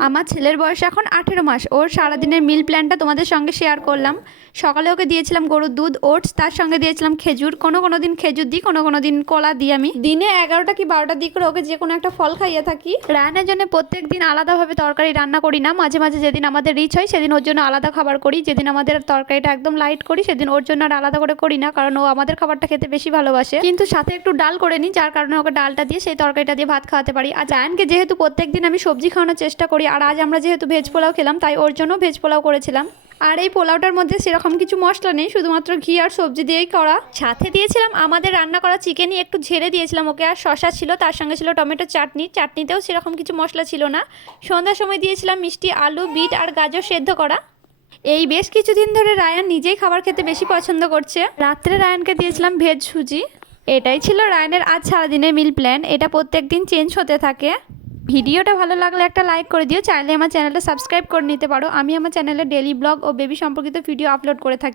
আমার ছেলের বয়স এখন আঠেরো মাস। ওর সারাদিনের মিল প্ল্যানটা তোমাদের সঙ্গে শেয়ার করলাম। সকালে ওকে দিয়েছিলাম গরুর দুধ ওটস তার সঙ্গে দিয়েছিলাম খেজুর। কোনো কোনো দিন খেজুর দিই, কোনো কোনো দিন কলা দিই আমি। দিনে এগারোটা কি বারোটার দিক করে ওকে যে কোনো একটা ফল খাইয়ে থাকি। রায়নের জন্য প্রত্যেক দিন আলাদাভাবে তরকারি রান্না করি না। মাঝে মাঝে যেদিন আমাদের রিচ হয়, সেদিন ওর জন্য আলাদা খাবার করি। যেদিন আমাদের তরকারিটা একদম লাইট করি, সেদিন ওর জন্য আর আলাদা করে করি না, কারণ ও আমাদের খাবারটা খেতে বেশি ভালোবাসে। কিন্তু সাথে একটু ডাল করে নিই, যার কারণে ওকে ডালটা দিয়ে সেই তরকারিটা দিয়ে ভাত খাওয়াতে পারি। আর জায়ানকে যেহেতু প্রত্যেক দিন আমি সবজি খাওয়ানোর চেষ্টা করি আর আজ আমরা যেহেতু ভেজ পোলাও খেলাম, তাই ওর জন্য ভেজ পোলাও করেছিলাম। আর এই পোলাওটার মধ্যে সেরকম কিছু মশলা নেই, শুধুমাত্র ঘি আর সবজি দিয়েই করা। সাথে দিয়েছিলাম আমাদের রান্না করা চিকেনই, একটু ঝেড়ে দিয়েছিলাম ওকে, আর শশা ছিল, তার সঙ্গে ছিল টমেটো চাটনি। চাটনিতেও সেরকম কিছু মশলা ছিল না। সন্ধ্যার সময় দিয়েছিলাম মিষ্টি আলু, বিট আর গাজর সেদ্ধ করা। এই বেশ কিছুদিন ধরে রায়ান নিজেই খাবার খেতে বেশি পছন্দ করছে। রাত্রে রায়ানকে দিয়েছিলাম ভেজ সুজি। এটাই ছিল রায়ানের আজ সারাদিনের মিল প্ল্যান। এটা প্রত্যেক দিন চেঞ্জ হতে থাকে। ভিডিওটা ভালো লাগলে একটা লাইক করে দিও। চাইলে আমার চ্যানেলটা সাবস্ক্রাইব করে নিতে পারো। আমি আমার চ্যানেলে ডেলি ব্লগ ও বেবি সম্পর্কিত ভিডিও আপলোড করে থাকি।